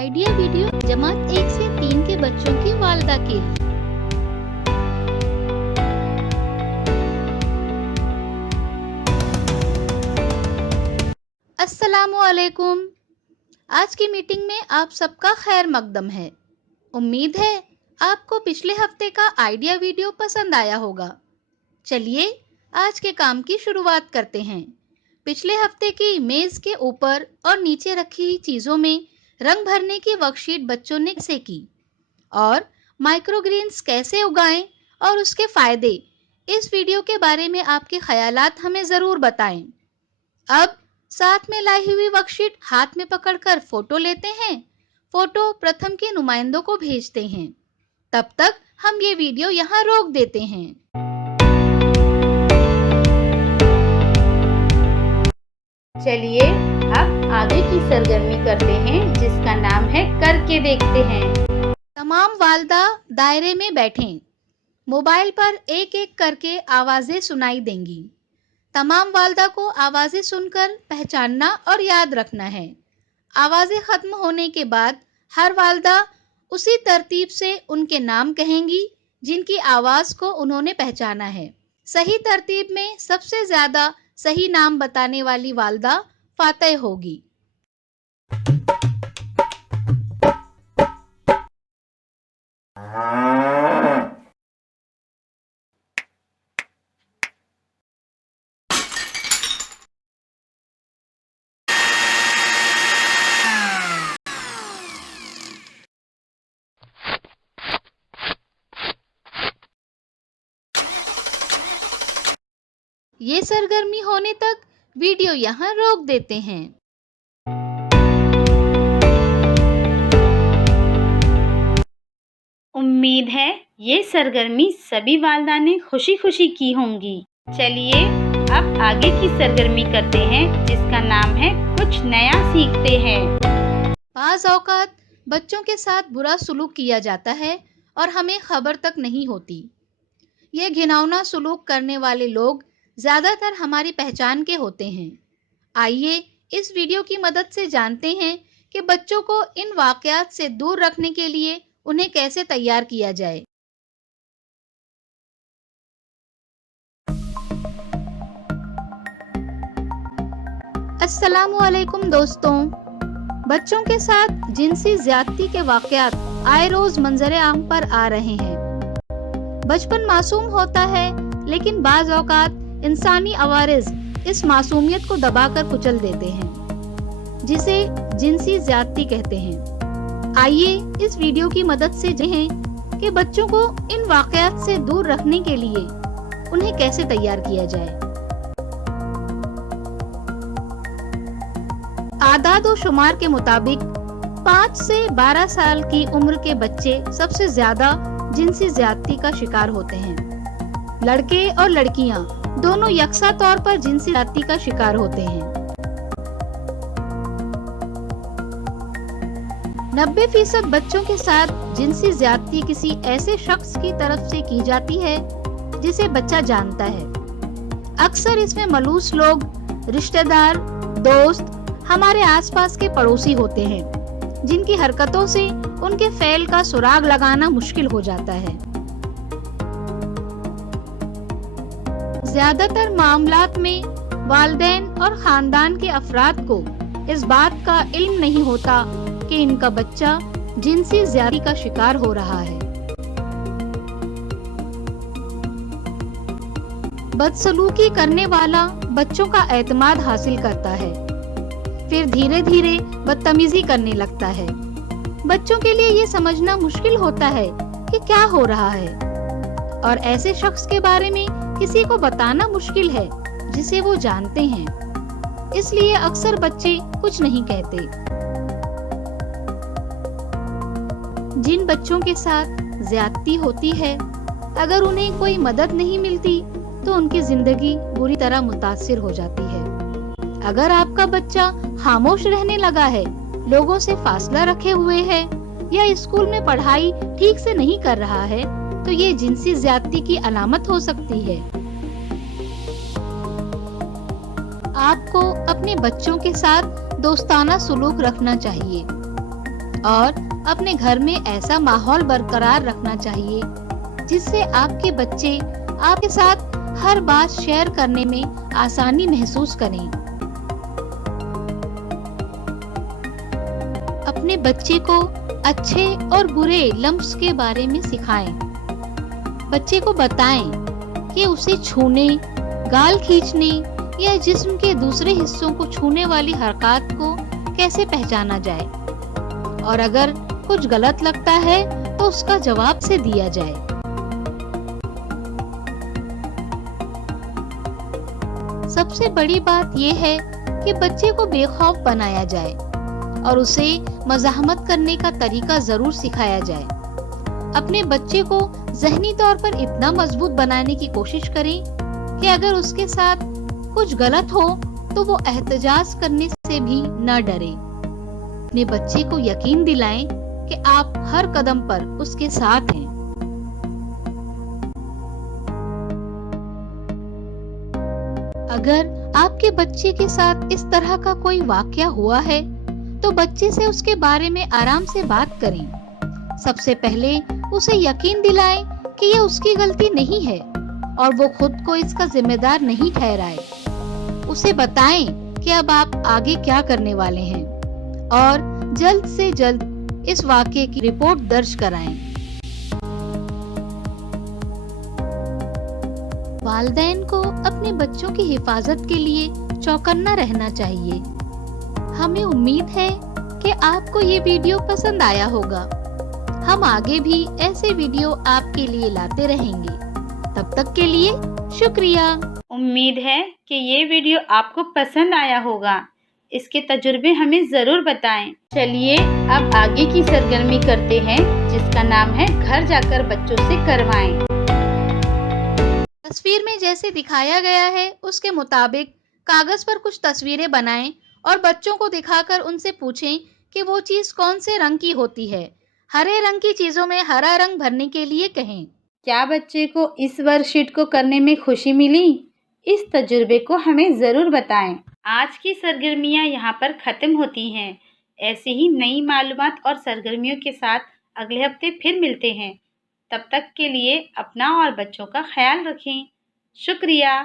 Idea video जमात 1 से 3 के बच्चों की वालिदा के लिए। अस्सलामुअलैकुम। आज की मीटिंग में आप सबका खैर मकदम है। उम्मीद है आपको पिछले हफ्ते का आइडिया वीडियो पसंद आया होगा। चलिए आज के काम की शुरुआत करते हैं। पिछले हफ्ते की मेज के ऊपर और नीचे रखी चीजों में रंग भरने की वर्कशीट बच्चों ने कैसे की और माइक्रोग्रीन्स कैसे उगाएं और उसके फायदे, इस वीडियो के बारे में आपके ख्यालात हमें जरूर बताएं। अब साथ में लाई हुई वर्कशीट हाथ में पकड़कर फोटो लेते हैं। फोटो प्रथम के नुमाइंदों को भेजते हैं। तब तक हम ये वीडियो यहाँ रोक देते हैं। चलिए अब आगे की सरगर्मी करते हैं, जिसका नाम है करके देखते हैं। तमाम वालिदा दायरे में बैठें। मोबाइल पर एक एक करके आवाजें सुनाई देंगी। तमाम वालिदा को आवाजें सुनकर पहचानना और याद रखना है। आवाजें खत्म होने के बाद हर वालिदा उसी तरतीब से उनके नाम कहेंगी जिनकी आवाज को उन्होंने पहचाना है। सही तरतीब में सबसे ज्यादा सही नाम बताने वाली वालिदा फातेह होगी। ये सरगर्मी होने तक वीडियो यहाँ रोक देते हैं। उम्मीद है ये सरगर्मी सभी वालिदा ने खुशी खुशी की होंगी। चलिए अब आगे की सरगर्मी करते हैं, जिसका नाम है कुछ नया सीखते हैं। बाज़ औक़ात बच्चों के साथ बुरा सुलूक किया जाता है और हमें खबर तक नहीं होती। ये घिनौना सुलूक करने वाले लोग ज्यादातर हमारी पहचान के होते हैं। आइए इस वीडियो की मदद से जानते हैं कि बच्चों को इन वाक़यात से दूर रखने के लिए उन्हें कैसे तैयार किया जाए। अस्सलामुअलैकुम दोस्तों। बच्चों के साथ जिनसी ज्यादती के वाक़यात आए रोज मंजरे आम पर आ रहे हैं। बचपन मासूम होता है, लेकिन बाज़ औक़ात इंसानी अवारिज़ इस मासूमियत को दबाकर कुचल देते हैं, जिसे जिनसी ज्यादती कहते हैं। आइए इस वीडियो की मदद से जानें कि बच्चों को इन वाक़यात से दूर रखने के लिए उन्हें कैसे तैयार किया जाए। आदाद व शुमार के मुताबिक 5 से 12 साल की उम्र के बच्चे सबसे ज्यादा जिनसी ज्यादती का शिकार होते हैं। लड़के और लड़कियां दोनों यकसा तौर पर जिनसी ज्यादती का शिकार होते हैं। 90% बच्चों के साथ जिनसी ज्यादती किसी ऐसे शख्स की तरफ से की जाती है जिसे बच्चा जानता है। अक्सर इसमें मलूस लोग, रिश्तेदार, दोस्त, हमारे आसपास के पड़ोसी होते हैं, जिनकी हरकतों से उनके फेल का सुराग लगाना मुश्किल हो जाता है। ज्यादातर मामलात में वालिदैन और खानदान के अफराद को इस बात का इल्म नहीं होता कि इनका बच्चा जिनसी ज्यादती का शिकार हो रहा है। बदसलूकी करने वाला बच्चों का एतमाद हासिल करता है, फिर धीरे धीरे बदतमीजी करने लगता है। बच्चों के लिए ये समझना मुश्किल होता है कि क्या हो रहा है, और ऐसे शख्स के बारे में किसी को बताना मुश्किल है जिसे वो जानते हैं। इसलिए अक्सर बच्चे कुछ नहीं कहते। जिन बच्चों के साथ ज्यादती होती है, अगर उन्हें कोई मदद नहीं मिलती तो उनकी जिंदगी बुरी तरह मुतासिर हो जाती है। अगर आपका बच्चा खामोश रहने लगा है, लोगों से फासला रखे हुए है या स्कूल में पढ़ाई ठीक से नहीं कर रहा है, तो ये जिनसी ज्यादती की अलामत हो सकती है। आपको अपने बच्चों के साथ दोस्ताना सुलूक रखना चाहिए। और अपने घर में ऐसा माहौल बरकरार रखना चाहिए जिससे आपके बच्चे आपके साथ हर बात शेयर करने में आसानी महसूस करें। अपने बच्चे को अच्छे और बुरे लम्प्स के बारे में सिखाएं। बच्चे को बताएं कि उसे छूने, गाल खींचने या जिस्म के दूसरे हिस्सों को छूने वाली हरकत को कैसे पहचाना जाए, और अगर कुछ गलत लगता है तो उसका जवाब से दिया जाए। सबसे बड़ी बात यह है कि बच्चे को बेखौफ बनाया जाए और उसे मज़ाहमत करने का तरीका जरूर सिखाया जाए। अपने बच्चे को ज़हनी तौर पर इतना मजबूत बनाने की कोशिश करें कि अगर उसके साथ कुछ गलत हो तो वो एहतजाज करने से भी न डरे। अपने बच्चे को यकीन दिलाएं कि आप हर कदम पर उसके साथ हैं। अगर आपके बच्चे के साथ इस तरह का कोई वाकया हुआ है तो बच्चे से उसके बारे में आराम से बात करें। सबसे पहले उसे यकीन दिलाएं कि ये उसकी गलती नहीं है और वो खुद को इसका जिम्मेदार नहीं ठहराए। उसे बताएं कि अब आप आगे क्या करने वाले हैं और जल्द से जल्द इस वाकये की रिपोर्ट दर्ज कराएं। वालिदैन को अपने बच्चों की हिफाजत के लिए चौकन्ना रहना चाहिए। हमें उम्मीद है कि आपको ये वीडियो पसंद आया होगा। हम आगे भी ऐसे वीडियो आपके लिए लाते रहेंगे। तब तक के लिए शुक्रिया। उम्मीद है कि ये वीडियो आपको पसंद आया होगा। इसके तजुर्बे हमें ज़रूर बताएं। चलिए अब आगे की सरगर्मी करते हैं जिसका नाम है घर जाकर बच्चों से करवाएं। तस्वीर में जैसे दिखाया गया है उसके मुताबिक कागज पर कुछ तस्वीरें बनाएं और बच्चों को दिखाकर उनसे पूछें कि वो चीज कौन से रंग की होती है। हरे रंग की चीजों में हरा रंग भरने के लिए कहें। क्या बच्चे को इस वर्कशीट को करने में खुशी मिली? इस तजुर्बे को हमें ज़रूर बताएं। आज की सरगर्मियां यहाँ पर ख़त्म होती हैं। ऐसे ही नई मालूमात और सरगर्मियों के साथ अगले हफ्ते फिर मिलते हैं। तब तक के लिए अपना और बच्चों का ख्याल रखें। शुक्रिया।